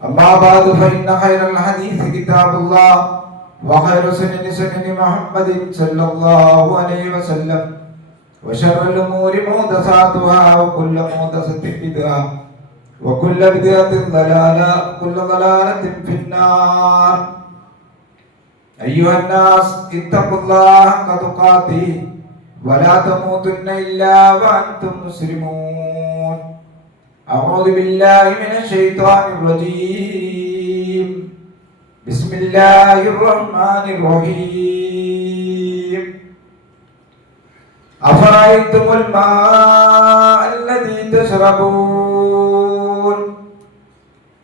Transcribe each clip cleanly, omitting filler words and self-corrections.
أما بعد فإن خير الحديث كتاب الله وخير سنن محمد صلى الله عليه وسلم وشر الأمور محدثاتها وكل محدثة بدعة وكل بدعة ضلالة وكل ضلالة في النار. أيها الناس اتقوا الله حق تقاته ولا تموتن إلا وأنتم مسلمون. أعوذ بالله من الشيطان الرجيم. بسم الله الرحمن الرحيم. أفرأيتم الماء الذي تشربون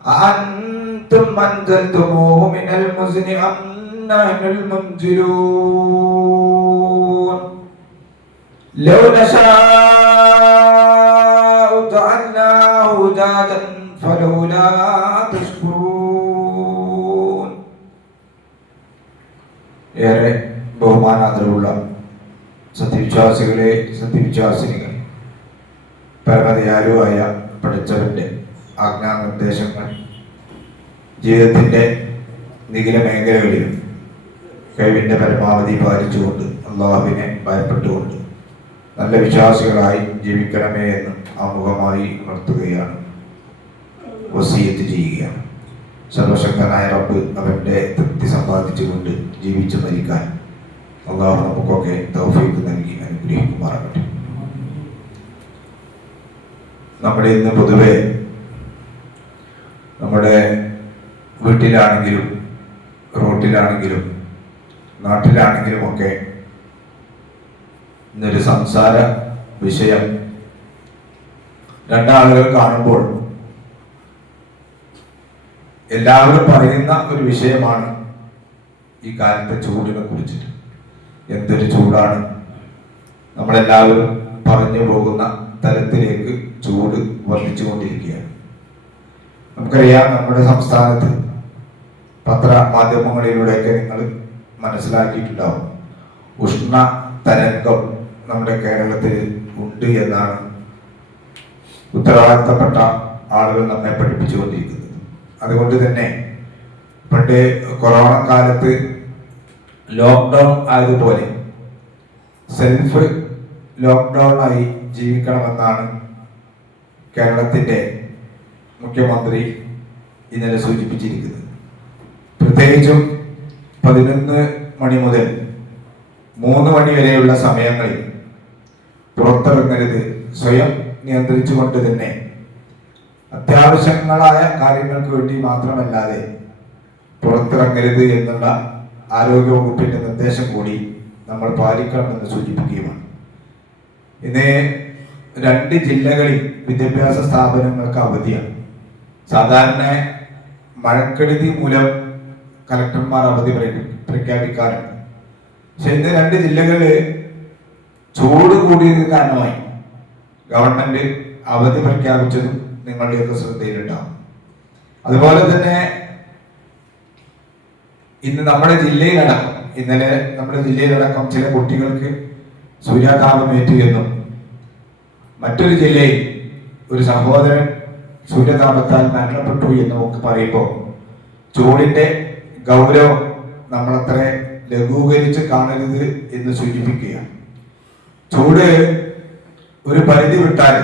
أأنتم أنزلتموه من المزن أم نحن المنزلون. لو نشاء جعلناه أجاجا فلولا تشكرون. ഏറെ ബഹുമാനാദരവുള്ള സത്യവിശ്വാസികളെ, സത്യവിശ്വാസിനികൾ, പരമദയാലുവായ പഠിച്ചവന്റെ ആജ്ഞാനിർദ്ദേശങ്ങൾ ജീവിതത്തിന്റെ നിഖില മേഖലകളിലും കഴിവിന്റെ പരമാവധി പാലിച്ചുകൊണ്ട് അള്ളാഹുവിനെ ഭയപ്പെട്ടുകൊണ്ട് നല്ല വിശ്വാസികളായി ജീവിക്കണമേ എന്ന് ആമുഖമായി ഉണർത്തുകയാണ്, വസിയത്ത് ചെയ്യുകയാണ്. സർവശക്തനായ റബ്ബ് അവന്റെ തൃപ്തി സമ്പാദിച്ചുകൊണ്ട് ജീവിച്ചു മരിക്കാൻ അള്ളാഹു നമുക്കൊക്കെ തൗഫീഖ് നൽകി അനുഗ്രഹിക്കുമാറാകട്ടെ. നമ്മുടെ ഇന്ന് പൊതുവെ നമ്മുടെ വീട്ടിലാണെങ്കിലും റോട്ടിലാണെങ്കിലും നാട്ടിലാണെങ്കിലും ഒക്കെ ഇന്നൊരു സംസാര വിഷയം രണ്ടാളുകൾ കാണുമ്പോൾ എല്ലാവരും പറയുന്ന ഒരു വിഷയമാണ് ഈ കാലത്തെ ചൂടിനെ കുറിച്ചിട്ട്. എന്തൊരു ചൂടാണ്! നമ്മളെല്ലാവരും പറഞ്ഞു പോകുന്ന തലത്തിലേക്ക് ചൂട് വർദ്ധിച്ചുകൊണ്ടിരിക്കുകയാണ്. നമുക്കറിയാം, നമ്മുടെ സംസ്ഥാനത്ത് പത്രമാധ്യമങ്ങളിലൂടെയൊക്കെ നിങ്ങൾ മനസ്സിലാക്കിയിട്ടുണ്ടാവും, ഉഷ്ണ തരംഗം നമ്മുടെ കേരളത്തിൽ ഉണ്ട് എന്നാണ് ഉത്തരവാദിത്തപ്പെട്ട ആളുകൾ നമ്മെ പഠിപ്പിച്ചുകൊണ്ടിരിക്കുന്നത്. അതുകൊണ്ട് തന്നെ പണ്ട് കൊറോണ കാലത്ത് ലോക്ക്ഡൗൺ ആയതുപോലെ സെൽഫ് ലോക്ക്ഡൗൺ ആയി ജീവിക്കണമെന്നാണ് കേരളത്തിന്റെ മുഖ്യമന്ത്രി ഇന്നലെ സൂചിപ്പിച്ചിരിക്കുന്നത്. പ്രത്യേകിച്ചും 11 മണി മുതൽ 3 മണി വരെയുള്ള സമയങ്ങളിൽ പുറത്തിറങ്ങരുത്, സ്വയം നിയന്ത്രിച്ചുകൊണ്ട് തന്നെ അത്യാവശ്യങ്ങളായ കാര്യങ്ങൾക്ക് വേണ്ടി മാത്രമല്ലാതെ പുറത്തിറങ്ങരുത് എന്നുള്ള ആരോഗ്യവകുപ്പിന്റെ നിർദ്ദേശം കൂടി നമ്മൾ പാലിക്കണമെന്ന് സൂചിപ്പിക്കുകയുമാണ്. ഇന്ന് 2 ജില്ലകളിൽ വിദ്യാഭ്യാസ സ്ഥാപനങ്ങൾക്ക് അവധിയാണ്. സാധാരണ മഴക്കെടുതി മൂലം കലക്ടർമാർ അവധി പ്രഖ്യാപിക്കാറുണ്ട്. പക്ഷെ ഇന്ന് 2 ജില്ലകളിൽ ചൂട് കൂടിയത് കാരണമായി ഗവൺമെന്റ് അവധി പ്രഖ്യാപിച്ചതും നിങ്ങളുടെയൊക്കെ ശ്രദ്ധയിലുണ്ടാവും. അതുപോലെ തന്നെ ഇന്നലെ നമ്മുടെ ജില്ലയിലടക്കം ചില കുട്ടികൾക്ക് സൂര്യാതാപമേറ്റു എന്നും മറ്റൊരു ജില്ലയിൽ ഒരു സഹോദരൻ സൂര്യതാപത്താൽ മരണപ്പെട്ടു എന്നും ഒക്കെ പറയുമ്പോൾ ചൂടിന്റെ ഗൗരവം നമ്മളത്ര ലഘൂകരിച്ച് കാണരുത് എന്ന് സൂചിപ്പിക്കുകയാണ്. ചൂട് ഒരു പരിധി വിട്ടാൽ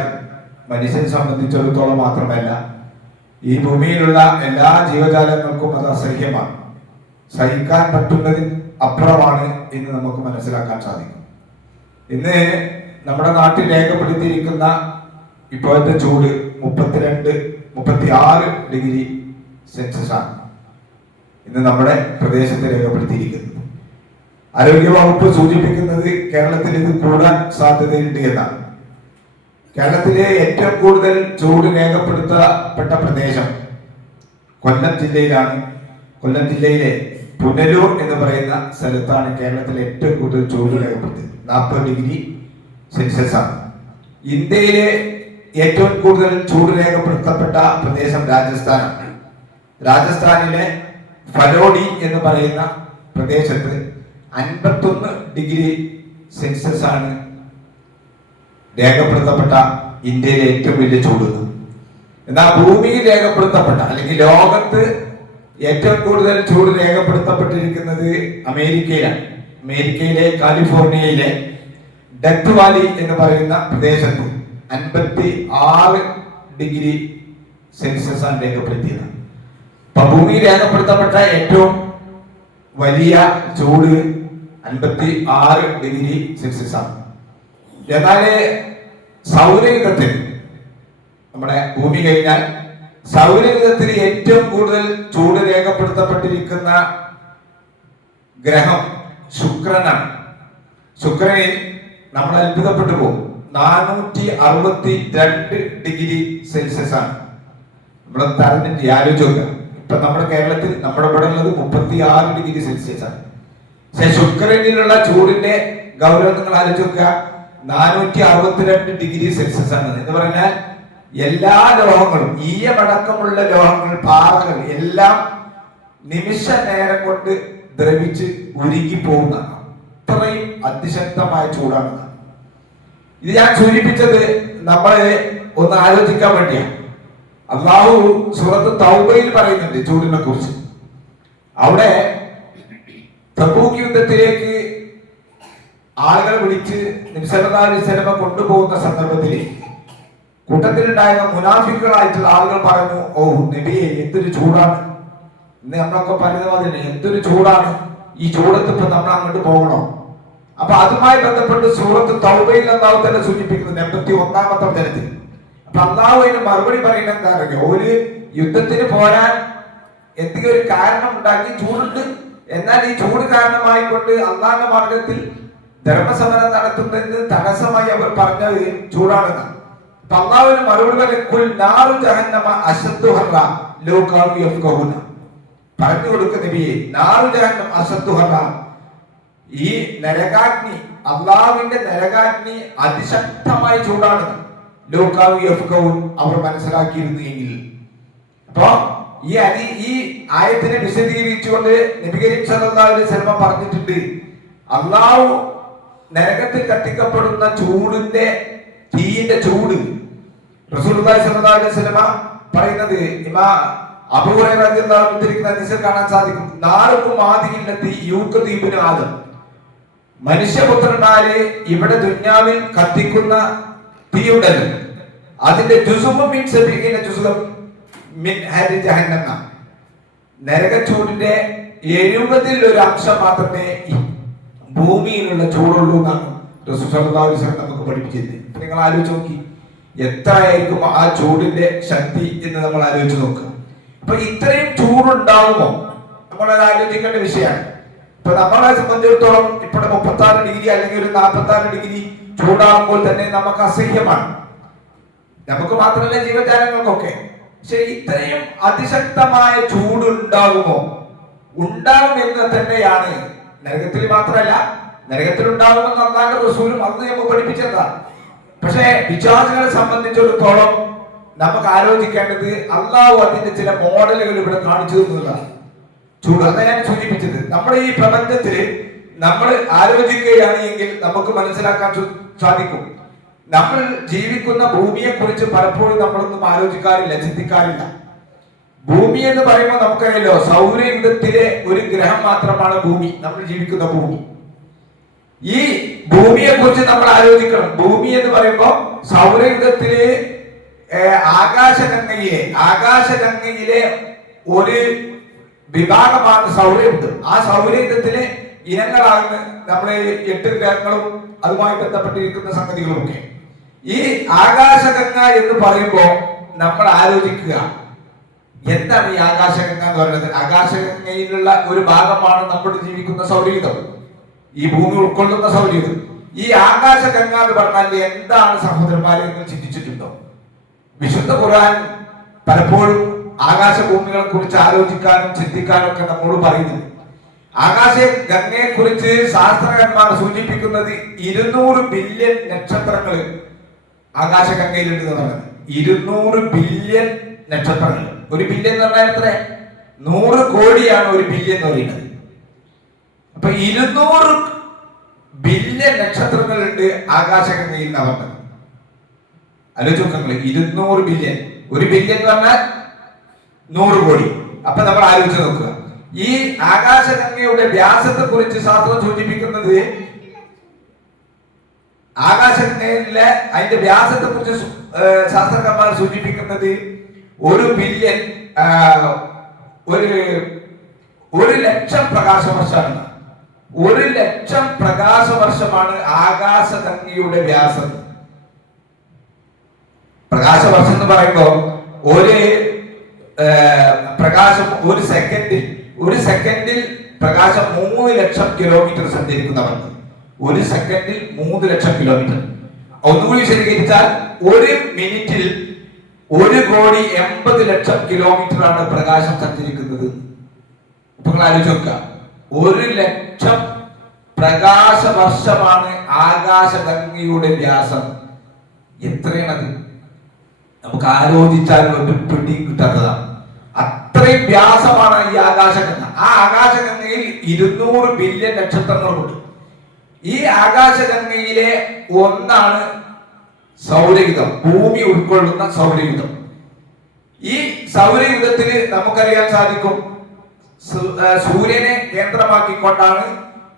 മനുഷ്യനെ സംബന്ധിച്ചിടത്തോളം മാത്രമല്ല, ഈ ഭൂമിയിലുള്ള എല്ലാ ജീവജാലങ്ങൾക്കും അത് അസഹ്യമാണ്, സഹിക്കാൻ പറ്റുന്നതിന് അപ്പുറമാണ് എന്ന് നമുക്ക് മനസ്സിലാക്കാൻ സാധിക്കും. ഇന്ന് നമ്മുടെ നാട്ടിൽ രേഖപ്പെടുത്തിയിരിക്കുന്ന ഇപ്പോഴത്തെ ചൂട് 32-36 ഡിഗ്രി സെൽഷ്യസ് ആണ് ഇന്ന് നമ്മുടെ പ്രദേശത്ത് രേഖപ്പെടുത്തിയിരിക്കുന്നത്. ആരോഗ്യവകുപ്പ് സൂചിപ്പിക്കുന്നത് കേരളത്തിൽ ഇത് കൂടാൻ സാധ്യതയുണ്ട് എന്നാണ്. കേരളത്തിലെ ഏറ്റവും കൂടുതൽ ചൂട് രേഖപ്പെടുത്തപ്പെട്ട പ്രദേശം കൊല്ലം ജില്ലയിലാണ്. കൊല്ലം ജില്ലയിലെ പുനലൂർ എന്ന് പറയുന്ന സ്ഥലത്താണ് കേരളത്തിലെ ഏറ്റവും കൂടുതൽ ചൂട് രേഖപ്പെടുത്തിയത്. 40 ഡിഗ്രി സെൽഷ്യസ് ആണ്. ഇന്ത്യയിലെ ഏറ്റവും കൂടുതൽ ചൂട് രേഖപ്പെടുത്തപ്പെട്ട പ്രദേശം രാജസ്ഥാനാണ്. രാജസ്ഥാനിലെ ഫലോഡി എന്ന് പറയുന്ന പ്രദേശത്ത് 51 ഡിഗ്രി സെൽഷ്യസ് ആണ് രേഖപ്പെടുത്തപ്പെട്ട ഇന്ത്യയിലെ ഏറ്റവും വലിയ ചൂട്. എന്നാൽ ഭൂമിയിൽ രേഖപ്പെടുത്തപ്പെട്ട അല്ലെങ്കിൽ ലോകത്ത് ഏറ്റവും കൂടുതൽ ചൂട് രേഖപ്പെടുത്തപ്പെട്ടിരിക്കുന്നത് അമേരിക്കയിലാണ്. അമേരിക്കയിലെ കാലിഫോർണിയയിലെ ഡെത്ത് വാലി എന്ന് പറയുന്ന പ്രദേശത്ത് 56 ഡിഗ്രി സെൽഷ്യസ് ആണ് രേഖപ്പെടുത്തിയത്. അപ്പൊ ഭൂമിയിൽ രേഖപ്പെടുത്തപ്പെട്ട ഏറ്റവും വലിയ ചൂട് 56 ഡിഗ്രി സെൽഷ്യസ് ആണ്. എന്നാല് സൗരയുഗത്തിൽ നമ്മുടെ ഭൂമി കഴിഞ്ഞാൽ സൗരയുഗത്തിൽ ഏറ്റവും കൂടുതൽ ചൂട് രേഖപ്പെടുത്തപ്പെട്ടിരിക്കുന്ന ഗ്രഹം ശുക്രനാണ്. ശുക്രനിൽ നമ്മൾ അത്ഭുതപ്പെട്ടു പോകും. 462 ഡിഗ്രി സെൽഷ്യസ് ആണ്. നമ്മൾ തരഞ്ഞിട്ട് ആലോചിക്കുക. ഇപ്പൊ നമ്മുടെ കേരളത്തിൽ നമ്മുടെ ഇവിടെ ഉള്ളത് 36 ഡിഗ്രി സെൽഷ്യസ് ആണ്. പക്ഷെ ശുക്രനിലുള്ള ചൂടിന്റെ ഗൗരവം നിങ്ങൾ ആലോചിക്കുക. 462 ഡിഗ്രി സെൽഷ്യസ് ആണ് എന്ന് പറഞ്ഞാൽ എല്ലാ ലോഹങ്ങളും, ഈയമടക്കമുള്ള ലോഹങ്ങൾ, പാറകൾ എല്ലാം നിമിഷ നേരം കൊണ്ട് ദ്രവിച്ച് ഉരുകി പോകുന്ന അത്രയും അതിശക്തമായ ചൂടാണ്. ഇത് ഞാൻ സൂചിപ്പിച്ചത് നമ്മളെ ഒന്ന് ആലോചിക്കാൻ വേണ്ടിയാണ്. അല്ലാഹു സൂറത്ത് തൗബയിൽ പറയുന്നുണ്ട് ചൂടിനെ കുറിച്ച്. അവിടെ തബൂക്ക് യുദ്ധത്തിലേക്ക് ആളുകൾ വിളിച്ച് നബി സല്ലല്ലാഹു അലൈഹി വസല്ലം കൊണ്ടുപോകുന്ന സന്ദർഭത്തിൽ കൂട്ടത്തിലുണ്ടായിരുന്ന മുനാഫിക്കുകളായിട്ടുള്ള ആളുകൾ പറഞ്ഞു, ഓ നബിയെ എന്തൊരു ചൂടാണ്, ഇന്ന് നമ്മളൊക്കെ പറയുന്ന എന്തൊരു ചൂടാണ്, ഈ ചൂടത്ത് ഇപ്പൊ നമ്മൾ അങ്ങോട്ട് പോകണോ? അപ്പൊ അതുമായി ബന്ധപ്പെട്ട് സൂറത്ത് തൗബയിൽ അല്ലാഹു തന്നെ സൂചിപ്പിക്കുന്നത് 81-ാമത്തെ വചനത്തിൽ. അപ്പൊ അല്ലാഹു അതിന് മറുപടി പറയുന്നത് എന്താ പറയുക, ഒരു യുദ്ധത്തിന് പോരാൻ എന്തെങ്കിലും ഒരു കാരണം ഉണ്ടാക്കി, ചൂടുണ്ട്, എന്നാൽ ഈ ചൂട് കാരണമായിക്കൊണ്ട് അള്ളാഹുവിന്റെ മാർഗത്തിൽ ധർമ്മസമരം നടത്തുന്നതിന് തടസ്സമായി അവർ പറഞ്ഞത് ചൂടാണെന്ന്. അപ്പൊ അള്ളാഹുവിന് മറുപടി പറഞ്ഞു കൊടുക്കുന്ന നബിയെ, നാറു ജഹന്നം അശദ്ദു ഹർറാ, ഈ നരകാഗ്നി, അള്ളാഹുവിന്റെ നരകാഗ്നി അതിശക്തമായ ചൂടാണെന്ന് അവർ മനസ്സിലാക്കിയിരുന്നു എങ്കിൽ. അപ്പൊ ഈ ആയത്തിനെ വിശദീകരിച്ചുകൊണ്ട് നബി കരീം സല്ലല്ലാഹു അലൈഹി വസല്ലം പറഞ്ഞിട്ടുണ്ട്, അള്ളാഹു നരകത്തിൽ കത്തിക്കപ്പെടുന്ന ചൂടിന്റെ, തീയിന്റെ ചൂട് റസൂലുള്ളാഹി സ്വല്ലല്ലാഹു അലൈഹി വസല്ലം പറയുന്നത് ഇമാം അബൂ ഹുറൈറ റളിയല്ലാഹു അൻഹു ഉദ്ധരിക്കുന്ന ഹദീസിൽ കാണാൻ സാധിക്കും. നാറുക്കും ആദിയിലെത്തി യൂഖദീബിനു ആദം, മനുഷ്യപുത്രന്മാരെ ഇവിടെ ദുനിയാവിൽ കത്തിക്കുന്ന തീയുടൽ അതിന്റെ നരകച്ചൂടിന്റെ 70-ൽ ഒരു അംശം മാത്രമേ ഭൂമിയിലുള്ള ചൂടുള്ളൂ എന്നാണ് റസൂൽ സല്ലല്ലാഹു അലൈഹി വസല്ലം നമുക്ക് പഠിപ്പിച്ചത്. നിങ്ങൾ ആലോചിച്ച് നോക്കി, എത്രയായിരിക്കും ആ ചൂടിന്റെ ശക്തി എന്ന് നമ്മൾ ആലോചിച്ച് നോക്കുക. അപ്പൊ ഇത്രയും ചൂടുണ്ടാവുമോ നമ്മളത് ആലോചിക്കേണ്ട വിഷയമാണ്. ഇപ്പൊ നമ്മളെ സംബന്ധിച്ചിടത്തോളം ഇപ്പോൾ 36 ഡിഗ്രി അല്ലെങ്കിൽ ഒരു 46 ഡിഗ്രി ചൂടാകുമ്പോൾ തന്നെ നമുക്ക് അസഹ്യമാണ്, നമുക്ക് മാത്രമല്ല ജീവജാലങ്ങൾക്കൊക്കെ. പക്ഷെ ഇത്രയും അതിശക്തമായ ചൂട് ഉണ്ടാകുമോ? ഉണ്ടാകുമെന്ന് തന്നെയാണ്. നരകത്തിൽ മാത്രമല്ല, നരകത്തിൽ ഉണ്ടാകുമെന്ന് അല്ലാഹുവിന്റെ റസൂലും അന്ന് നമുക്ക് പഠിപ്പിച്ചതാണ്. പക്ഷെ വിശ്വാസികളെ സംബന്ധിച്ചിടത്തോളം നമുക്ക് ആലോചിക്കേണ്ടത്, അള്ളാഹു അതിന്റെ ചില മോഡലുകൾ ഇവിടെ കാണിച്ചു തന്നതാണ്. ചൂട് അതാണ് ഞാൻ സൂചിപ്പിച്ചത്. നമ്മുടെ ഈ പ്രപഞ്ചത്തിൽ നമ്മൾ ആലോചിക്കുകയാണ് എങ്കിൽ നമുക്ക് മനസ്സിലാക്കാൻ സാധിക്കും, നമ്മൾ ജീവിക്കുന്ന ഭൂമിയെ കുറിച്ച് പലപ്പോഴും നമ്മളൊന്നും ആലോചിക്കാറില്ല, ചിന്തിക്കാറില്ല. ഭൂമി എന്ന് പറയുമ്പോൾ നമുക്കറിയാലോ, സൗരയുഗത്തിലെ ഒരു ഗ്രഹം മാത്രമാണ് ഭൂമി, നമ്മൾ ജീവിക്കുന്ന ഭൂമി. ഈ ഭൂമിയെ കുറിച്ച് നമ്മൾ ആലോചിക്കണം. ഭൂമി എന്ന് പറയുമ്പോൾ സൗരയുഗത്തിലെ ആകാശഗംഗയിലെ ഒരു വിഭാഗമാണ് സൗരയുഗം. ആ സൗരയുഗത്തിലെ ഇനങ്ങളാണ് നമ്മളെ 8 ഗ്രഹങ്ങളും അതുമായി ബന്ധപ്പെട്ടിരിക്കുന്ന സംഗതികളുമൊക്കെ. ഈ ആകാശഗംഗ എന്ന് പറയുമ്പോൾ നമ്മൾ ആലോചിക്കുക, എന്താണ് ഈ ആകാശഗംഗ എന്ന് പറയുന്നത്? ആകാശഗംഗയിലുള്ള ഒരു ഭാഗമാണ് നമ്മൾ ജീവിക്കുന്ന സൗരയുഗം, ഈ ഭൂമി ഉൾക്കൊള്ളുന്ന സൗരയുഗം. ഈ ആകാശഗംഗ എന്ന് പറഞ്ഞാൽ എന്താണ് സഹോദരന്മാരെ എന്ന് ചിന്തിച്ചിട്ടുണ്ടോ? വിശുദ്ധ ഖുർആൻ പലപ്പോഴും ആകാശഭൂമികളെ കുറിച്ച് ആലോചിക്കാനും ചിന്തിക്കാനും ഒക്കെ നമ്മോട് പറയുന്നു. ആകാശഗംഗയെ കുറിച്ച് ശാസ്ത്രജ്ഞന്മാർ സൂചിപ്പിക്കുന്നത് 200 ബില്യൺ നക്ഷത്രങ്ങൾ ആകാശഗംഗയിലുണ്ട് എന്നാണ്. 200 ബില്യൺ നക്ഷത്രങ്ങൾ. ഒരു ബില്യൺ എന്ന് പറഞ്ഞാൽ എത്ര? 100 കോടിയാണ് ഒരു ബില്യൺ എന്ന് പറയുന്നത്. അപ്പൊ 200 ബില്യൺ നക്ഷത്രങ്ങളുണ്ട് ആകാശഗംഗയിൽ നടന്നത്. ആലോചിച്ച് നോക്കങ്ങള്, 200 ബില്യൺ. 1 ബില്യൺ എന്ന് പറഞ്ഞാൽ 100 കോടി. അപ്പൊ നമ്മൾ ആലോചിച്ച് നോക്കുക, ഈ ആകാശഗംഗയുടെ വ്യാസത്തെ കുറിച്ച് ശാസ്ത്രം സൂചിപ്പിക്കുന്നത്, ആകാശഗംഗയിലെ അതിന്റെ വ്യാസത്തെ കുറിച്ച് ശാസ്ത്രജ്ഞന്മാർ സൂചിപ്പിക്കുന്നത് 1 ബില്യൺ 1,00,000 പ്രകാശവർഷമാണ്. 1,00,000 പ്രകാശവർഷമാണ് ആകാശഗംഗയുടെ വ്യാസം. പ്രകാശവർഷം എന്ന് പറയുമ്പോൾ ഒരു പ്രകാശം ഒരു സെക്കൻഡിൽ പ്രകാശം 3,00,000 കിലോമീറ്റർ സഞ്ചരിക്കുന്നവർക്ക്. 1 സെക്കൻഡിൽ 3,00,000 കിലോമീറ്റർ. ഒന്നുകൂടി വിശദീകരിച്ചാൽ 1 മിനിറ്റിൽ 1,80,00,000 കിലോമീറ്റർ ആണ് പ്രകാശം സഞ്ചരിക്കുന്നത്. ഇപ്പൊ നിങ്ങൾ ആലോചിച്ച് നോക്കുക, 1,00,000 പ്രകാശ വർഷമാണ് ആകാശഗംഗയുടെ വ്യാസം. എത്രയാണത്? നമുക്ക് ആലോചിച്ചാൽ ഒരു പിടിയും കിട്ടാത്തതാണ്. അത്രയും വ്യാസമാണ് ഈ ആകാശഗംഗ. ആ ആകാശഗംഗയിൽ 200 ബില്യൺ നക്ഷത്രങ്ങളുണ്ട്. ഈ ആകാശഗംഗയിലെ ഒന്നാണ് സൗരയുധം, ഭൂമി ഉൾക്കൊള്ളുന്ന സൗരയുധം. ഈ സൗരയുധത്തിന് നമുക്കറിയാൻ സാധിക്കും, സൂര്യനെ കേന്ദ്രമാക്കിക്കൊണ്ടാണ്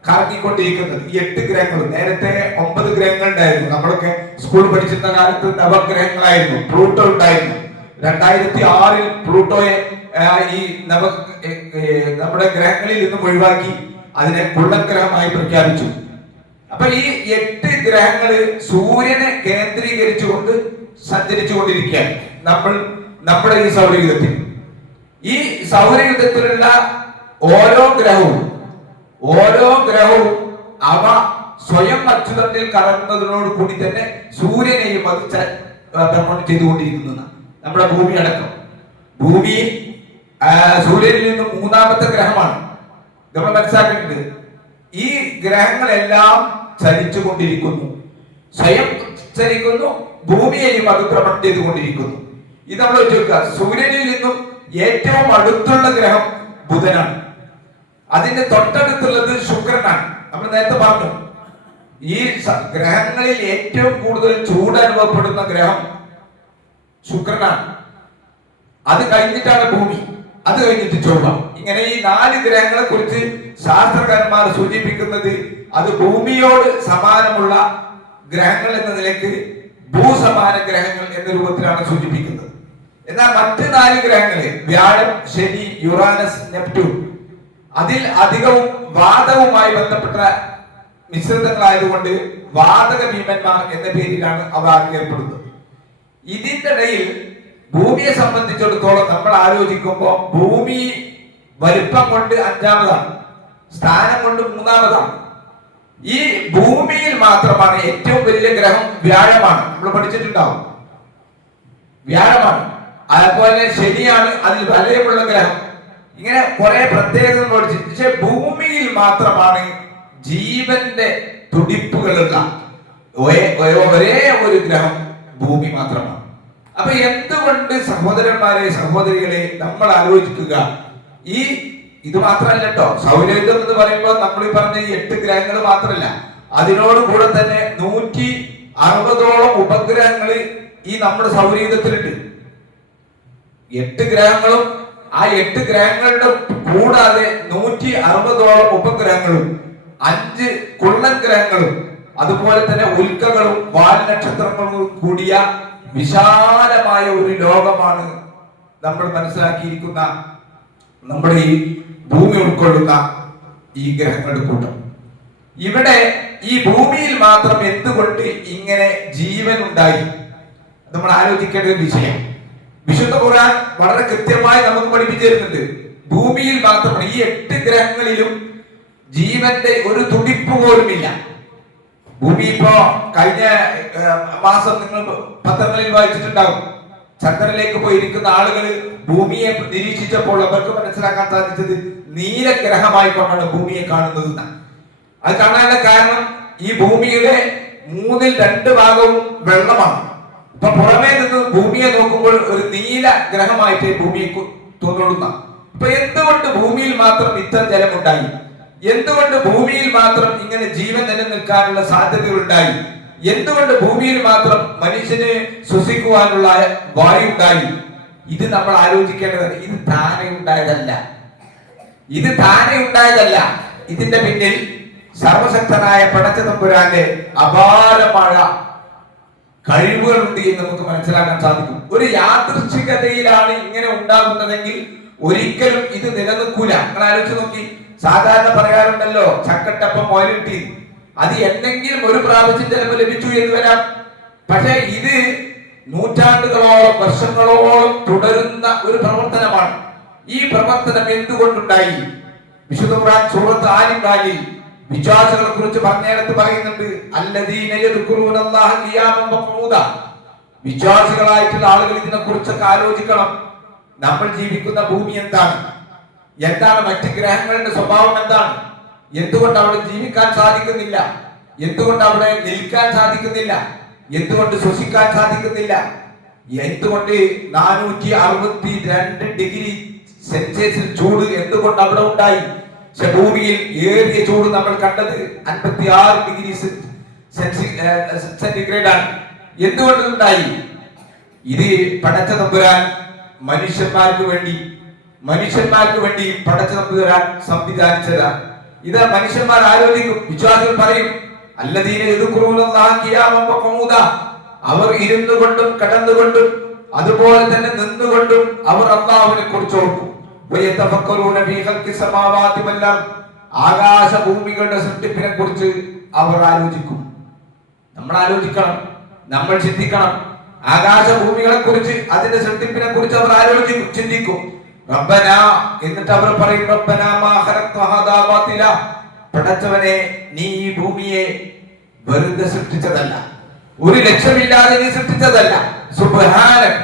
കറങ്ങിക്കൊണ്ടിരിക്കുന്നത് 8 ഗ്രഹങ്ങൾ. നേരത്തെ 9 ഗ്രഹങ്ങൾ ഉണ്ടായിരുന്നു. നമ്മളൊക്കെ സ്കൂൾ പഠിച്ചിരുന്ന കാലത്ത് നവഗ്രഹങ്ങളായിരുന്നു. പ്ലൂട്ടോ ഉണ്ടായിരുന്നു. 2006 പ്ലൂട്ടോയെ ഈ നമ്മുടെ ഗ്രഹങ്ങളിൽ നിന്നും ഒഴിവാക്കി അതിനെ കുള്ളൻ ഗ്രഹമായി പ്രഖ്യാപിച്ചു. അപ്പൊ ഈ 8 ഗ്രഹങ്ങള് സൂര്യനെ കേന്ദ്രീകരിച്ചുകൊണ്ട് സഞ്ചരിച്ചു കൊണ്ടിരിക്കുകയാണ് നമ്മുടെ ഈ സൗരയുധത്തിൽ. ഈ സൗരയുധത്തിലുള്ള ഓരോ ഗ്രഹവും അവ സ്വയം അച്ചുതണ്ടിൽ കറങ്ങുന്നതിനോട് കൂടി തന്നെ സൂര്യനെയും അത് ഭ്രമണം ചെയ്തുകൊണ്ടിരിക്കുന്നതാണ്. നമ്മുടെ ഭൂമി അടക്കം. ഭൂമി സൂര്യനിൽ നിന്നും 3ാമത്തെ ഗ്രഹമാണ്. നമ്മൾ മനസ്സിലാക്കിയിട്ടുണ്ട്. ഈ ഗ്രഹങ്ങളെല്ലാം ചലിച്ചുകൊണ്ടിരിക്കുന്നു, സ്വയം ചലിക്കുന്നു, ഭൂമിയെയും അത് ഭ്രമണം ചെയ്തുകൊണ്ടിരിക്കുന്നു. ഇത് നമ്മൾ വെച്ചുനോക്കുക. സൂര്യനിൽ നിന്നും ഏറ്റവും അടുത്തുള്ള ഗ്രഹം ബുധനാണ്. അതിന്റെ തൊട്ടടുത്തുള്ളത് ശുക്രനാണ്. നമ്മൾ നേരത്തെ പറഞ്ഞു, ഈ ഗ്രഹങ്ങളിൽ ഏറ്റവും കൂടുതൽ ചൂട് അനുഭവപ്പെടുന്ന ഗ്രഹം ശുക്രനാണ്. അത് കഴിഞ്ഞിട്ടാണ് ഭൂമി, അത് കഴിഞ്ഞിട്ട് ചൊവ്വ. ഇങ്ങനെ ഈ 4 ഗ്രഹങ്ങളെ കുറിച്ച് ശാസ്ത്രകാരന്മാർ സൂചിപ്പിക്കുന്നത് അത് ഭൂമിയോട് സമാനമുള്ള ഗ്രഹങ്ങൾ എന്ന നിലയ്ക്ക് ഭൂസമാന ഗ്രഹങ്ങൾ എന്ന രൂപത്തിലാണ് സൂചിപ്പിക്കുന്നത്. എന്നാൽ മറ്റ് 4 ഗ്രഹങ്ങള് വ്യാഴം, ശനി, യുറാനസ്, നെപ്റ്റ്യൂൺ, അതിൽ അധികവും വാതകവുമായി ബന്ധപ്പെട്ട മിശ്രിതങ്ങളായതുകൊണ്ട് വാതക ഭീമന്മാർ എന്ന പേരിലാണ് അവ അറിയപ്പെടുന്നത്. ഇതിന്റെ ഇടയിൽ ഭൂമിയെ സംബന്ധിച്ചിടത്തോളം നമ്മൾ ആലോചിക്കുമ്പോൾ ഭൂമി വലിപ്പം കൊണ്ട് 5ാമതാണ്, സ്ഥാനം കൊണ്ട് 3ാമതാണ്. ഈ ഭൂമിയിൽ മാത്രമാണ് ഏറ്റവും വലിയ ഗ്രഹം വ്യാഴമാണ്. നമ്മൾ പഠിച്ചിട്ടുണ്ടാവും, വ്യാഴമാണ്. അതുപോലെ ശനിയാണ് അതിൽ വലയമുള്ള ഗ്രഹം. ഇങ്ങനെ കുറെ പ്രത്യേകതകൾ പഠിച്ചു. പക്ഷെ ഭൂമിയിൽ മാത്രമാണ് ജീവന്റെ തുടിപ്പുകളുള്ള ഒരേ ഒരു ഗ്രഹം ഭൂമി മാത്രമാണ്. അപ്പൊ എന്തുകൊണ്ട് സഹോദരന്മാരെ, സഹോദരികളെ, നമ്മൾ ആലോചിക്കുക, ഇത് മാത്രമല്ല കേട്ടോ. സൗരയുധം എന്ന് പറയുമ്പോൾ നമ്മൾ ഈ പറഞ്ഞ ഈ 8 ഗ്രഹങ്ങൾ മാത്രമല്ല, അതിനോട് കൂടെ തന്നെ 160ഓളം ഉപഗ്രഹങ്ങൾ ഈ നമ്മുടെ സൗരയുധത്തിലുണ്ട്. 8 ഗ്രഹങ്ങളും ആ 8 ഗ്രഹങ്ങളുടെ കൂടാതെ 160ഓളം ഉപഗ്രഹങ്ങളും 5 കുള്ളൻ ഗ്രഹങ്ങളും അതുപോലെ തന്നെ ഉൽക്കകളും വാൽനക്ഷത്രങ്ങളും കൂടിയ വിശാലമായ ഒരു ലോകമാണ് നമ്മൾ മനസ്സിലാക്കിയിരിക്കുന്ന നമ്മുടെ ഈ ഭൂമി ഉൾക്കൊള്ളുന്ന ഈ ഗ്രഹങ്ങളുടെ കൂട്ടം. ഇവിടെ ഈ ഭൂമിയിൽ മാത്രം എന്തുകൊണ്ട് ഇങ്ങനെ ജീവൻ ഉണ്ടായി നമ്മൾ ആലോചിക്കേണ്ട ഒരു വിഷയം. വിശുദ്ധ ഖുർആൻ വളരെ കൃത്യമായി നമുക്ക് പഠിപ്പിച്ചു തരുന്നുണ്ട്. ഭൂമിയിൽ മാത്രമാണ്, ഈ 8 ഗ്രഹങ്ങളിലും ജീവന്റെ ഒരു തുടിപ്പ് പോലുമില്ല. ഭൂമി ഇപ്പോ കഴിഞ്ഞ മാസം നിങ്ങൾ പത്രങ്ങളിൽ വായിച്ചിട്ടുണ്ടാവും, ചന്ദ്രനിലേക്ക് പോയിരിക്കുന്ന ആളുകൾ ഭൂമിയെ നിരീക്ഷിച്ചപ്പോൾ അവർക്ക് മനസ്സിലാക്കാൻ സാധിച്ചത് നീലഗ്രഹമായി കൊണ്ടാണ് ഭൂമിയെ കാണുന്നത്. അത് കാണാനുള്ള കാരണം ഈ ഭൂമിയുടെ 2/3 ഭാഗവും വെള്ളമാണ്. അപ്പൊ പുറമേ നിന്ന് ഭൂമിയെ നോക്കുമ്പോൾ ഒരു നീല ഗ്രഹമായിട്ട് ഭൂമിയെ തോന്നുന്ന. അപ്പൊ എന്തുകൊണ്ട് ഭൂമിയിൽ മാത്രം ഇത്ര ജലമുണ്ടായി? എന്തുകൊണ്ട് ഭൂമിയിൽ മാത്രം ഇങ്ങനെ ജീവൻ നിലനിൽക്കാനുള്ള സാധ്യതകൾ ഉണ്ടായി എന്തുകൊണ്ട് ഭൂമിയിൽ മാത്രം മനുഷ്യന് ശ്വസിക്കുവാനുള്ള വായു ഉണ്ടായി? ഇത് നമ്മൾ ആലോചിക്കേണ്ടത്. ഇത് താനെ ഉണ്ടായതല്ല. ഇത് താനെ ഉണ്ടായതല്ല. ഇതിന്റെ പിന്നിൽ സർവശക്തനായ പടച്ച തമ്പുരാന്റെ അപാരമായ കഴിവുകളുണ്ട് എന്ന് നമുക്ക് മനസ്സിലാക്കാൻ സാധിക്കും. ഒരു യാദൃച്ഛികതയിലാണ് ഇങ്ങനെ ഉണ്ടാകുന്നതെങ്കിൽ ഒരിക്കലും ഇത് നിലനിൽക്കൂല. നിങ്ങൾ ആലോചിച്ച് നോക്കി. സാധാരണ പറയാറുണ്ടല്ലോ, ചക്കട്ടപ്പം മുയലിട്ടി. അത് എന്തെങ്കിലും ഒരു പ്രാവശ്യം ചിലപ്പോൾ ലഭിച്ചു എന്ന് വരാം. പക്ഷെ ഇത് നൂറ്റാണ്ടുകളോളം വർഷങ്ങളോളം തുടരുന്ന ഒരു പ്രവർത്തനമാണ്. ഈ പ്രവർത്തനം എന്തുകൊണ്ടുണ്ടായി? വിശുദ്ധ ഖുർആൻ സൂറത്ത് ആൽ ഇംറാനിൽ വിശ്വാസികളെ കുറിച്ച് പറഞ്ഞിടത്ത് പറയുന്നുണ്ട്, അല്ലദീന യദ്കുറൂനല്ലാഹ ഖിയാമൻ വഖൂദ. വിശ്വാസികളായിട്ടുള്ള ആളുകൾ ഇതിനെ കുറിച്ചൊക്കെ ആലോചിക്കണം. നമ്മൾ ജീവിക്കുന്ന ഭൂമി എന്താണ്? മറ്റ് ഗ്രഹങ്ങളുടെ സ്വഭാവം എന്താണ്? എന്തുകൊണ്ട് അവിടെ ജീവിക്കാൻ സാധിക്കുന്നില്ല? എന്തുകൊണ്ട് അവിടെ നിൽക്കാൻ സാധിക്കുന്നില്ല? എന്തുകൊണ്ട് ശ്വസിക്കാൻ സാധിക്കുന്നില്ല? എന്തുകൊണ്ട് 462 ഡിഗ്രി സെൽഷ്യസിൽ ചൂട് എന്തുകൊണ്ട് അവിടെ ഉണ്ടായി? പക്ഷെ ഭൂമിയിൽ ഏറിയ ചൂട് നമ്മൾ കണ്ടത് 56 ഡിഗ്രി സെന്റിഗ്രേഡ് ആണ്. എന്തുകൊണ്ടുണ്ടായി? ഇത് പടച്ച തമ്പുരാൻ മനുഷ്യന്മാർക്ക് വേണ്ടി പടച്ച തമ്പുരാൻ സംവിധാനിച്ചതാണ്. ഇത് മനുഷ്യന്മാർ ആലോചിക്കും. വിശ്വാസികൾ പറയും, അല്ലദീന യദ്കുറൂനല്ലാഹ ഖിയാമൻ വഖൂദ. അവർ ഇരുന്നു കൊണ്ടും കിടന്നുകൊണ്ടും അതുപോലെ തന്നെ നിന്നുകൊണ്ടും അവർ അല്ലാഹുവിനെ കുറിച്ച് ഓർക്കും. വയതഫക്കറൂന ഫീ ഖൽഖി സമാവാതി വൽ അർദ്. ആകാശ ഭൂമികളുടെ സൃഷ്ടിപ്പിനെ കുറിച്ച് അവർ ആലോചിക്കും. നമ്മൾ ആലോചിക്കണം, നമ്മൾ ചിന്തിക്കണം. ആകാശ ഭൂമികളെ കുറിച്ച്, അതിന്റെ സൃഷ്ടിപ്പിനെ കുറിച്ച് അവർ ആലോചിക്കും, ചിന്തിക്കും. റബ്ബന, എന്നിട്ട് അവർ പറയും, റബ്ബന മാ ഖലഖ്ത ഹാദാ ബാതില. പടച്ചവനെ, നീ ഈ ഭൂമിയെ വെറുതെ സൃഷ്ടിച്ചതല്ല, ഒരു ലക്ഷ്യമില്ലാതെ നീ സൃഷ്ടിച്ചതല്ല. സുബ്ഹാനക,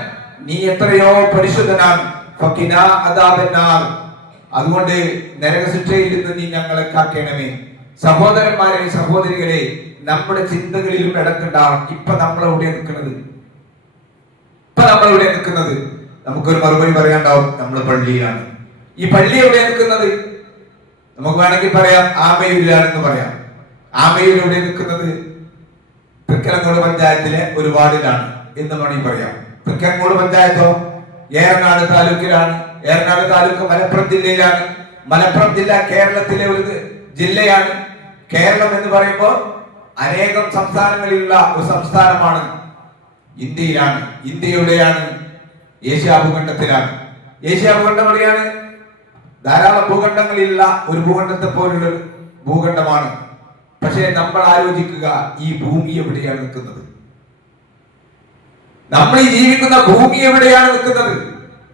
നീ എത്രയോ പരിശുദ്ധനാണ്. ഫഖിനാ അദാബന്നാർ. അതുകൊണ്ട് നരകശിക്ഷയിൽ നിന്ന് നീ ഞങ്ങളെ കാക്കണമേ. സഹോദരന്മാരെ, സഹോദരികളെ, നമ്മുടെ ചിന്തകളിലും ഇടക്കുണ്ടാവണം. ഇപ്പൊ നമ്മളെവിടെ നിൽക്കുന്നത്? നമുക്കൊരു മറുപടി പറയാണ്ടാവും, നമ്മൾ പള്ളിയിലാണ്. ഈ പള്ളി എവിടെ നിൽക്കുന്നത്? നമുക്ക് വേണമെങ്കിൽ പറയാം ആമയൂരിലാണെന്ന് പറയാം. ആമയൂർ എവിടെ നിൽക്കുന്നത്? തൃക്കരങ്ങോട് പഞ്ചായത്തിലെ ഒരു വാർഡിലാണ് എന്ന് വേണമെങ്കിൽ പറയാം. തൃക്കരങ്ങോട് പഞ്ചായത്തോ ഏറനാട് താലൂക്കിലാണ്. ഏറനാട് താലൂക്ക് മലപ്പുറം ജില്ലയിലാണ്. മലപ്പുറം ജില്ല കേരളത്തിലെ ഒരു ജില്ലയാണ്. കേരളം എന്ന് പറയുമ്പോൾ അനേകം സംസ്ഥാനങ്ങളിലുള്ള ഒരു സംസ്ഥാനമാണ്. ഇന്ത്യയിലാണ്. ഇന്ത്യയുടെയാണ്. ഏഷ്യാ ഭൂഖണ്ഡത്തിലാണ്. ഏഷ്യാ ഭൂഖണ്ഡം എവിടെയാണ്? ധാരാളം ഭൂഖണ്ഡങ്ങളിലുള്ള ഒരു ഭൂഖണ്ഡത്തെ പോലുള്ള ഭൂഖണ്ഡമാണ്. പക്ഷേ നമ്മൾ ആലോചിക്കുക, ഈ ഭൂമി എവിടെയാണ് നിൽക്കുന്നത്? നമ്മൾ ഈ ജീവിക്കുന്ന ഭൂമി എവിടെയാണ് നിൽക്കുന്നത്?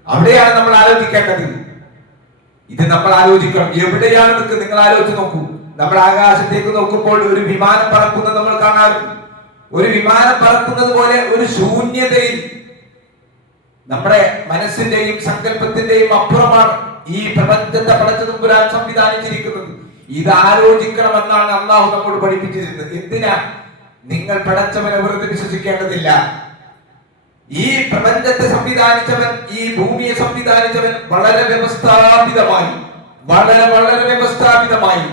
അവിടെയാണ് നമ്മൾ ആലോചിക്കേണ്ടത്. ഇത് നമ്മൾ ആലോചിക്കണം. എവിടെയാണ് നിൽക്കുന്നത്? നിങ്ങൾ ആലോചിച്ച് നോക്കൂ. നമ്മൾ ആകാശത്തേക്ക് നോക്കുമ്പോൾ ഒരു വിമാനം പറക്കുന്നത് നമ്മൾ കാണാറുണ്ട്. ഒരു വിമാനം പറക്കുന്നത് പോലെ ഒരു ശൂന്യതയിൽ നമ്മുടെ മനസ്സിന്റെയും സങ്കല്പത്തിന്റെയും അപ്പുറമാണ് ഈ പ്രപഞ്ചത്തെ പടച്ച തമ്പുരാൻ സംവിധാനിച്ചിരിക്കുന്നത്. ഇത് ആലോചിക്കണമെന്നാണ് അള്ളാഹു നമ്മോട് പഠിപ്പിച്ചിരുന്നത്. എന്തിനാ? നിങ്ങൾ പടച്ചവനെ വെറുതെ വിശ്വസിക്കേണ്ടതില്ല. ഈ പ്രപഞ്ചത്തെ സംവിധാനിച്ചവൻ, ഈ ഭൂമിയെ സംവിധാനിച്ചവൻ വളരെ വ്യവസ്ഥാപിതമായി, വ്യവസ്ഥാപിതമായി,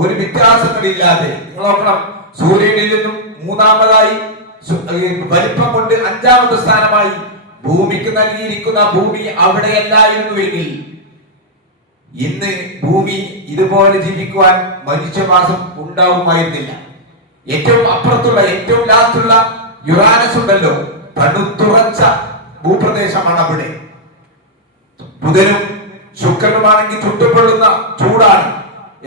ഒരു വ്യത്യാസങ്ങളില്ലാതെ. നിങ്ങൾ നോക്കണം, സൂര്യനിൽ നിന്നും മൂന്നാമതായി വലിപ്പം കൊണ്ട് 5ാമത്തെ സ്ഥാനമായി ഭൂമിക്ക് നൽകിയിരിക്കുന്ന ഭൂമി അവിടെയല്ലായിരുന്നുവെങ്കിൽ ഇന്ന് ഭൂമി ഇതുപോലെ ജീവിക്കുവാൻ മനുഷ്യവാസം ഉണ്ടാവുമായിരുന്നില്ല. ഏറ്റവും അപ്പുറത്തുള്ള, ഏറ്റവും ലാസ്റ്റുള്ള യുറാനസ് ഉണ്ടല്ലോ, തണുത്തുറച്ച ഭൂപ്രദേശമാണ് അവിടെ. ബുധനും ശുക്രനുമാണെങ്കിൽ ചുട്ടുപൊള്ളുന്ന ചൂടാണ്.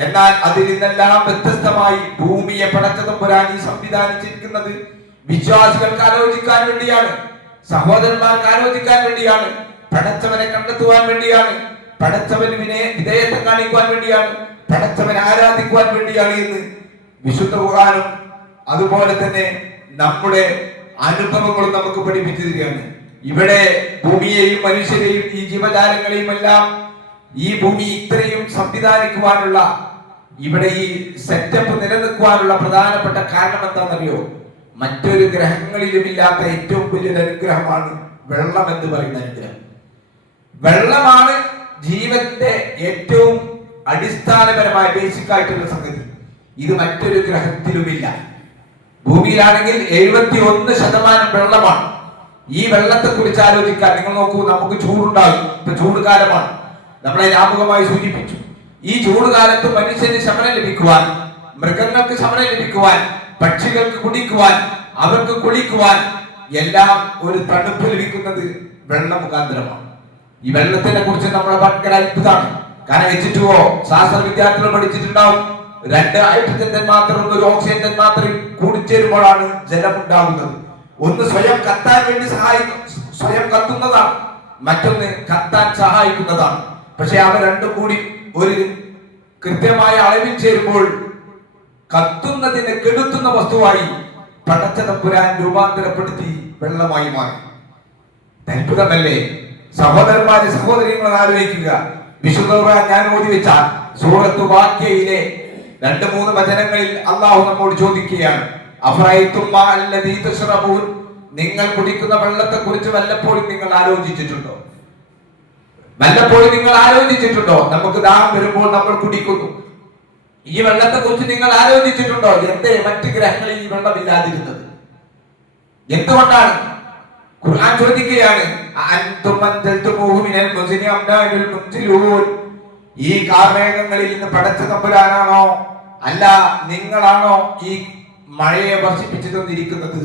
എന്നാൽ അതിൽ നിന്നെല്ലാം വ്യത്യസ്തമായി ഭൂമിയെ പടച്ച തമ്പുരാൻ സംവിധാനിച്ചിരിക്കുന്നത് വിശ്വാസികൾക്ക് ആലോചിക്കാൻ വേണ്ടിയാണ്, സഹോദരന്മാർക്ക് ആലോചിക്കാൻ വേണ്ടിയാണ്, പടച്ചവനെ കണ്ടെത്തുവാൻ വേണ്ടിയാണ്, പടച്ചവന് വിധേയത്വം കാണിക്കുവാൻ വേണ്ടിയാണ്, പടച്ചവനെ ആരാധിക്കുവാൻ വേണ്ടിയാണ് എന്ന് വിശുദ്ധ ഖുർആനും അതുപോലെ തന്നെ നമ്മുടെ അനുഭവങ്ങളും നമുക്ക് പഠിപ്പിച്ചു തരികയാണ്. ഇവിടെ ഭൂമിയെയും മനുഷ്യരെയും ഈ ജീവജാലങ്ങളെയും എല്ലാം ഈ ഭൂമി ഇത്രയും സംവിധാനിക്കുവാനുള്ള, ഇവിടെ ഈ സെറ്റപ്പ് നിലനിൽക്കുവാനുള്ള പ്രധാനപ്പെട്ട കാരണം എന്താണെന്നറിയോ? മറ്റൊരു ഗ്രഹങ്ങളിലും ഇല്ലാത്ത ഏറ്റവും വലിയൊരു അനുഗ്രഹമാണ് വെള്ളം എന്ന് പറയുന്ന അനുഗ്രഹം. വെള്ളമാണ് ജീവന്റെ ഏറ്റവും അടിസ്ഥാനപരമായ ബേസിക് ആയിട്ടുള്ള സംഗതി. ഇത് മറ്റൊരു ഗ്രഹത്തിലുമില്ല. ഭൂമിയിലാണെങ്കിൽ 71% വെള്ളമാണ്. ഈ വെള്ളത്തെ കുറിച്ച് ആലോചിക്കാൻ നിങ്ങൾ നോക്കൂ, നമുക്ക് ചൂടുണ്ടാകും. ഇപ്പൊ ചൂട് കാലമാണ്, നമ്മളെ ജ്ഞാപകമായി സൂചിപ്പിച്ചു. ഈ ചൂടുകാലത്ത് മനുഷ്യന് ശമനം ലഭിക്കുവാൻ, മൃഗങ്ങൾക്ക് ശമനം ലഭിക്കുവാൻ, പക്ഷികൾക്ക് കുടിക്കുവാൻ, അവർക്ക് കുളിക്കുവാൻ എല്ലാം ഒരു തണുപ്പ് ലഭിക്കുന്നത് വെള്ളം മുഖാന്തരമാണ്. ഈ വെള്ളത്തിനെ കുറിച്ച് നമ്മളെ ഭയങ്കര അത്ഭുതമാണ്. കാരണം H2O ശാസ്ത്ര വിദ്യാർത്ഥികൾ പഠിച്ചിട്ടുണ്ടാവും. 2 ഹൈഡ്രജൻ തന്മാത്രയും ഒരു ഓക്സിജൻ തന്മാത്രയും കൂടിച്ചേരുമ്പോഴാണ് ജലം ഉണ്ടാകുന്നത്. ഒന്ന് സ്വയം കത്താൻ വേണ്ടി സ്വയം കത്തുന്നതാണ്, മറ്റൊന്ന് കത്താൻ സഹായിക്കുന്നതാണ്. പക്ഷെ അവ രണ്ടും കൂടി ഒരു കൃത്യമായ അളവിൽ ചേരുമ്പോൾ കത്തുന്നതിനെ കെടുത്തുന്ന വസ്തുവായി പടച്ച തമ്പുരാൻ രൂപാന്തരപ്പെടുത്തി വെള്ളമായി മാറി. അത്ഭുതമല്ലേ സഹോദരന്മാരെ, സഹോദരികളെ ആലോചിക്കുക. വിശുദ്ധ ഖുർആൻ ഞാൻ ഓതി വെച്ച സൂറത്ത് വാഖിയയിലെ 2-3 വചനങ്ങളിൽ അല്ലാഹു നമ്മോട് ചോദിക്കുകയാണ്, അഫറൈതും മാ അല്ലദീ തശ്റബൂൻ, നിങ്ങൾ കുടിക്കുന്ന വെള്ളത്തെ കുറിച്ച് വല്ലപ്പോഴും നിങ്ങൾ ആലോചിച്ചിട്ടുണ്ടോ? വല്ലപ്പോഴും നിങ്ങൾ ആലോചിച്ചിട്ടുണ്ടോ? നമുക്ക് ദാഹം വരുമ്പോൾ നമ്മൾ കുടിക്കുന്നു. ഈ വെള്ളത്തെ കുറിച്ച് നിങ്ങൾ ആലോചിച്ചിട്ടുണ്ടോ? എന്തേ മറ്റ് ഗ്രഹങ്ങളിൽ ഈ വെള്ളമില്ലാതിരുന്നത്? എന്തുകൊണ്ടാണ്? ഖുർആൻ ചോദിക്കുകയാണ്, ഈ കാർമേഘങ്ങളിൽ നിന്ന് പടച്ച തമ്പുരാനാണോ അല്ല നിങ്ങളാണോ ഈ മഴയെ വർഷിപ്പിച്ചു തന്നിരിക്കുന്നത്?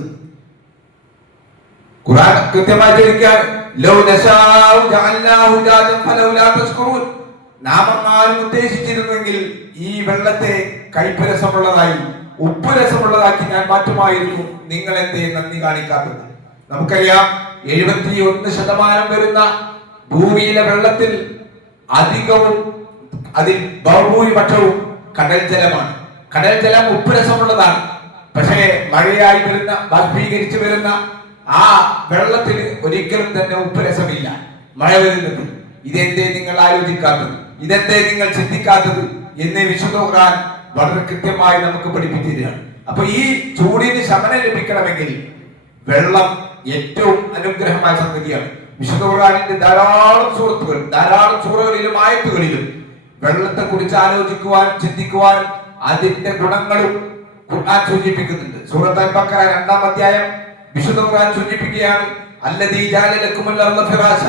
ഖുർആൻ കൃത്യമായി ചോദിക്കാൻ, നാം ഉദ്ദേശിച്ചിരുന്നെങ്കിൽ ഈ വെള്ളത്തെ കൈപ്പരസമുള്ളതായി ഉപ്പുരസമുള്ളതാക്കി ഞാൻ മാറ്റുമായിരുന്നു. നിങ്ങൾ എന്തേ നന്ദി കാണിക്കാത്തത്? നമുക്കറിയാം 71% വരുന്ന ഭൂമിയിലെ വെള്ളത്തിൽ അധികവും അതിൽ ബഹുഭൂരിപക്ഷവും കടൽ ജലമാണ്. കടൽ ജലം ഉപ്പുരസമുള്ളതാണ്. പക്ഷേ മഴയായി വരുന്ന ബാഷ്പീകരിച്ചു വരുന്ന ആ വെള്ളത്തിന് ഒരിക്കലും തന്നെ ഉപ്പുരസമില്ല. മഴ വരുന്നത് ഇതെന്തേ നിങ്ങൾ ആലോചിക്കാത്തത്? ഇതെന്തേ നിങ്ങൾ ചിന്തിക്കാത്തത് എന്ന് വിശുദ്ധ ഖുർആൻ വളരെ കൃത്യമായി നമുക്ക് പഠിപ്പിച്ചു തരികയാണ്. അപ്പൊ ഈ ചൂടിന് ശമനം ലഭിക്കണമെങ്കിൽ വെള്ളം ഏറ്റവും അനുഗ്രഹമായ സംഗതിയാണ്. വിശുദ്ധ ഖുർആനിന്റെ ധാരാളം സൂറകളിലും ആയത്തുകളിലും വെള്ളത്തെ കുറിച്ച് ആലോചിക്കുവാനും ചിന്തിക്കുവാനും അതിന്റെ ഗുണങ്ങളും ഖുർആൻ സൂചിപ്പിക്കുന്നുണ്ട്. സൂറത്ത് അൽ-ബഖറ 2-ാം അധ്യായം വിശുദ്ധ ഖുർആൻ സൂചിപ്പിക്കുകയാണ്, അല്ലദീ ജഅല ലക്കുമുൽ അർള ഫിറാശ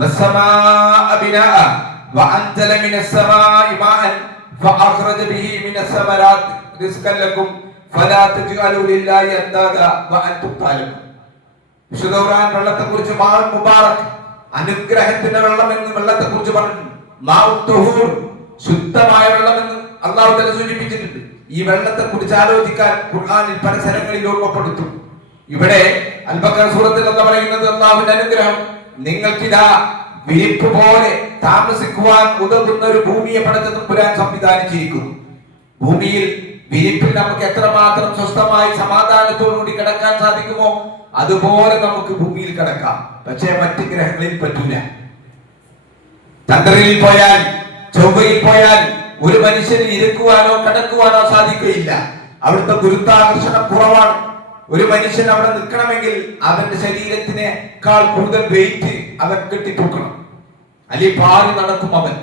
വസ്സമാഅ ബിനാഅ വഅൻസല മിനസ് സമാഇ മാഅൻ ഫഅഖ്റജ ബിഹി മിനസ് സമറാത്ത് റിസ്കൻ ലക്കും ഫലാ തജ്അലു ലില്ലാഹി അൻദാദ വഅൻതും തഅലമൂൻ. വിശുദ്ധ ഖുർആൻ വെള്ളത്തെ കുറിച്ച് മാഉൻ മുബാറക്, അനുഗ്രഹത്തിന്റെ വെള്ളം എന്ന് വെള്ളത്തെ കുറിച്ച് പറഞ്ഞു. മാഉൻ തുഹൂർ, ശുദ്ധമായ വെള്ളം എന്ന് അല്ലാഹു തആല സൂചിപ്പിച്ചിട്ടുണ്ട്. ഈ വെള്ളത്തെ കുറിച്ച് ആലോചിക്കാൻ ഖുർആനിൽ പല സ്ഥലങ്ങളിൽ ഓർമ്മപ്പെടുത്തും. ഇവിടെ അൽ-ബഖറ സൂറത്തിൽ എന്താ പറയുന്നത്? അല്ലാഹുവിന്റെ അനുഗ്രഹം നിങ്ങൾക്കിതാ വിരിപ്പ് പോലെ താമസിക്കുവാൻ ഉതകുന്ന ഒരു ഭൂമിയെ പടച്ച തമ്പുരാൻ സംവിധാനിച്ചിരിക്കുന്നു. ഭൂമിയിൽ വിരിപ്പിൽ നമുക്ക് എത്രമാത്രം സ്വസ്ഥമായി സമാധാനത്തോടുകൂടി കിടക്കാൻ സാധിക്കുമോ അതുപോലെ നമുക്ക് ഭൂമിയിൽ കിടക്കാം. പക്ഷേ മറ്റ് ഗ്രഹങ്ങളിൽ പറ്റൂല. ചന്ദ്രനിൽ പോയാൽ, ചൊവ്വയിൽ പോയാൽ ഒരു മനുഷ്യന് ഇരിക്കുവാനോ കിടക്കുവാനോ സാധിക്കുകയില്ല. അവിടുത്തെ ഗുരുത്വാകർഷണം കുറവാണ്. ഒരു മനുഷ്യൻ അവിടെ നിൽക്കണമെങ്കിൽ അവന്റെ ശരീരത്തിനേക്കാൾ കൂടുതൽ വെയിറ്റ് അവൻ കെട്ടിത്തൂക്കണം, അല്ലെങ്കിൽ പാറി നടക്കും അവൻ.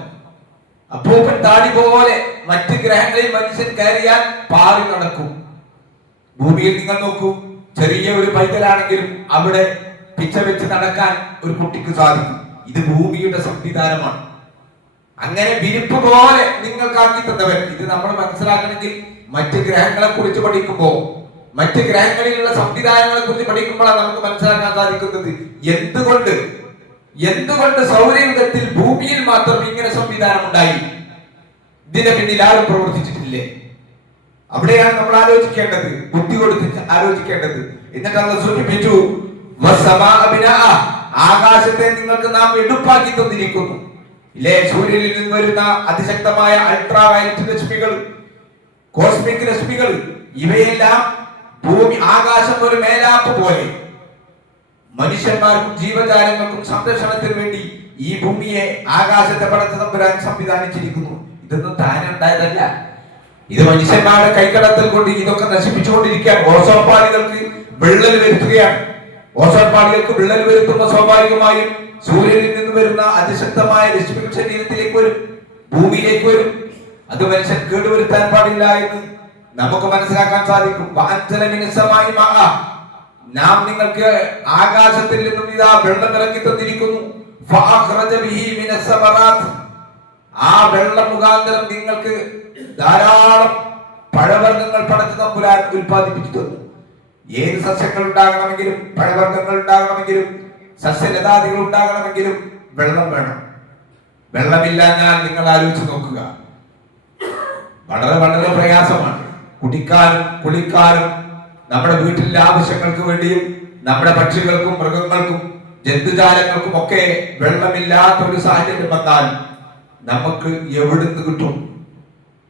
അപ്പൂപ്പൻ താടി പോലെ മറ്റ് ഗ്രഹങ്ങളിൽ മനുഷ്യൻ കയറിയാൽ പാറി നടക്കും. ഭൂമിയിൽ നിങ്ങൾ നോക്കൂ, ചെറിയ ഒരു പൈതലാണെങ്കിലും അവിടെ പിച്ച വെച്ച് നടക്കാൻ ഒരു കുട്ടിക്ക് സാധിക്കും. ഇത് ഭൂമിയുടെ സംവിധാനമാണ്. അങ്ങനെ വിരിപ്പ് പോലെ നിങ്ങൾക്കാക്കി തന്നവൻ. ഇത് നമ്മൾ മനസ്സിലാക്കണമെങ്കിൽ മറ്റ് ഗ്രഹങ്ങളെ കുറിച്ച് പഠിക്കുമ്പോൾ, മറ്റ് ഗ്രഹങ്ങളിലുള്ള സംവിധാനങ്ങളെ കുറിച്ച് പഠിക്കുമ്പോഴാണ് നമുക്ക് മനസ്സിലാക്കാൻ സാധിക്കുന്നത് എന്തുകൊണ്ട് സൗരയുഗത്തിൽ ഭൂമിയിൽ മാത്രം ഇങ്ങനെ സംവിധാനം ഉണ്ടായി. ഇതിന്റെ പിന്നിൽ ആരും പ്രവർത്തിച്ചിട്ടില്ലേ? അവിടെയാണ് നമ്മൾ ആലോചിക്കേണ്ടത്, ബുദ്ധി കൊടുത്ത് ആലോചിക്കേണ്ടത്. എന്നിട്ട് അല്ലാഹു സൂചിപ്പിച്ചു, ആകാശത്തെ നിങ്ങൾക്ക് നാം എടുപ്പാക്കി തന്നിരിക്കുന്നു. ഇല്ലേ, സൂര്യനിൽ നിന്ന് വരുന്ന അതിശക്തമായ അൾട്രാ വയലറ്റ് രശ്മികൾ, കോസ്മിക് രശ്മികൾ, ഇവയെല്ലാം ഭൂമി ആകാശം ഒരു മേലാപ്പ് പോലെ മനുഷ്യന്മാർക്കും ജീവജാലങ്ങൾക്കും സംരക്ഷണത്തിന് വേണ്ടി ഈ ഭൂമിയെ ആകാശത്തെ പടച്ച തമ്പുരാൻ സംവിധാനിച്ചിരിക്കുന്നു. ഇതൊന്നും താനെ ഉണ്ടായതല്ല. ഇത് മനുഷ്യന്മാരുടെ കൈക്കടത്തൽ കൊണ്ട് ഇതൊക്കെ നശിപ്പിച്ചുകൊണ്ടിരിക്കുകയാണ്. ഓസോൺ പാളികൾക്ക് വിള്ളൽ വരുത്തുകയാണ്. ഓസോൺ പാളികൾക്ക് വിള്ളൽ വരുത്തുമ്പോൾ സ്വാഭാവികമായും സൂര്യനിൽ നിന്ന് വരുന്ന അതിശക്തമായ രശ്മികൾ ശരീരത്തിലേക്ക് വരും, ഭൂമിയിലേക്ക് വരും. അത് മനുഷ്യൻ കേടുവരുത്താൻ പാടില്ല എന്ന് നമുക്ക് മനസ്സിലാക്കാൻ സാധിക്കും. നാം നിങ്ങൾക്ക് ആകാശത്തിൽ നിന്നും ഇതാ വെള്ളം ഇറക്കി തന്നിരിക്കുന്നു. ആ വെള്ളം മുഖാന്തരം നിങ്ങൾക്ക് ധാരാളം പഴവർഗ്ഗങ്ങൾ പടച്ചു തമ്പുരാൻ ഉൽപ്പാദിപ്പിച്ചു തന്നു. ഏത് സസ്യങ്ങൾ ഉണ്ടാകണമെങ്കിലും, പഴവർഗ്ഗങ്ങൾ ഉണ്ടാകണമെങ്കിലും, സസ്യലതാദികൾ ഉണ്ടാകണമെങ്കിലും വെള്ളം വേണം. വെള്ളമില്ലാഞ്ഞാൽ നിങ്ങൾ ആലോചിച്ച് നോക്കുക, വളരെ വളരെ പ്രയാസമാണ്. കുടിക്കാനും കുളിക്കാനും നമ്മുടെ വീട്ടിലെ ആവശ്യങ്ങൾക്ക് വേണ്ടിയും നമ്മുടെ പക്ഷികൾക്കും മൃഗങ്ങൾക്കും ജന്തുജാലങ്ങൾക്കും ഒക്കെ വെള്ളമില്ലാത്ത ഒരു സാഹചര്യം വന്നാൽ നമുക്ക് എവിടുന്ന് കിട്ടും?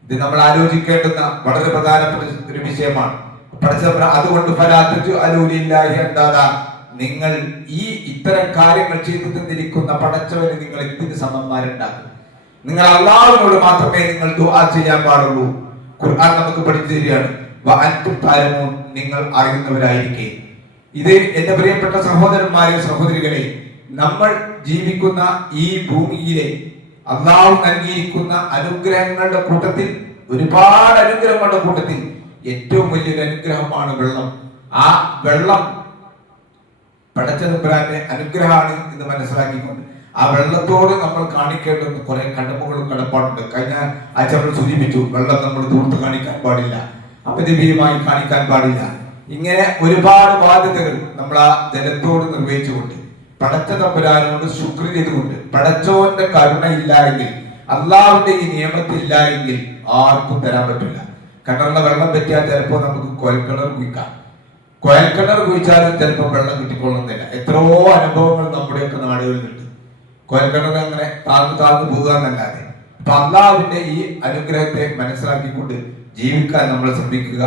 ഇത് നമ്മൾ ആലോചിക്കേണ്ടുന്ന വളരെ പ്രധാനപ്പെട്ട ഒരു വിഷയമാണ്. അതുകൊണ്ട് നിങ്ങൾ ഈ ഇത്തരം കാര്യങ്ങൾ ചെയ്തു തന്നിരിക്കുന്ന പടച്ചവന് നിങ്ങൾ എന്തിന് സമന്മാരുണ്ടാകും? നിങ്ങൾ അല്ലാഹുവിനോട് മാത്രമേ നിങ്ങൾ ദുആ ചെയ്യാൻ പാടുള്ളൂ. ഖുർആൻ നമുക്ക് പഠിച്ചു തരികയാണ്, നിങ്ങൾ അറിയുന്നവരായിരിക്കെ. ഇത് എന്റെ പ്രിയപ്പെട്ട സഹോദരന്മാരെ, സഹോദരികളെ, നമ്മൾ ജീവിക്കുന്ന ഈ ഭൂമിയിലെ അല്ലാഹു നൽകിയിരിക്കുന്ന അനുഗ്രഹങ്ങളുടെ കൂട്ടത്തിൽ, ഒരുപാട് അനുഗ്രഹങ്ങളുടെ കൂട്ടത്തിൽ ഏറ്റവും വലിയൊരു അനുഗ്രഹമാണ് വെള്ളം. ആ വെള്ളം പടച്ചതമ്പുരാന്റെ അനുഗ്രഹമാണ് എന്ന് മനസ്സിലാക്കിക്കൊണ്ട് ആ വെള്ളത്തോട് നമ്മൾ കാണിക്കേണ്ടുന്ന കുറെ കടമകളും കടപ്പാടുണ്ട്. കഴിഞ്ഞ ആഴ്ച നമ്മൾ സൂചിപ്പിച്ചു, വെള്ളം നമ്മൾ ദൂർത്ത് കാണിക്കാൻ പാടില്ല, അപരിമീയമായി കാണിക്കാൻ പാടില്ല. ഇങ്ങനെ ഒരുപാട് ബാധ്യതകൾ നമ്മൾ ആ ജലത്തോട് നിർവഹിച്ചുകൊണ്ട് പടച്ചതമ്പുരാനോട് ശുക്ർ ചെയ്തുകൊണ്ട്, പടച്ചോന്റെ കരുണ ഇല്ല എങ്കിൽ, അള്ളാഹുവിന്റെ ഈ നിയമത്തില്ല എങ്കിൽ ആർക്കും തരാൻ പറ്റില്ല. കിണറിലെ വെള്ളം പറ്റിയാൽ ചിലപ്പോൾ നമുക്ക് കോയൽക്കിണർ കുഴിക്കാം. കോയൽക്കിണർ കുഴിച്ചാലും ചിലപ്പോൾ വെള്ളം കിട്ടിക്കൊള്ളുന്നില്ല. എത്രയോ അനുഭവങ്ങൾ നമ്മുടെയൊക്കെ നാടുകളിലുണ്ട്. കോയൽക്കിണർ അങ്ങനെ താഴ്ന്നു താഴ്ന്നു പോകുക എന്നല്ലാതെ. അപ്പൊ അള്ളാഹുവിന്റെ ഈ അനുഗ്രഹത്തെ മനസ്സിലാക്കിക്കൊണ്ട് ജീവിക്കാൻ നമ്മൾ ശ്രമിക്കുക.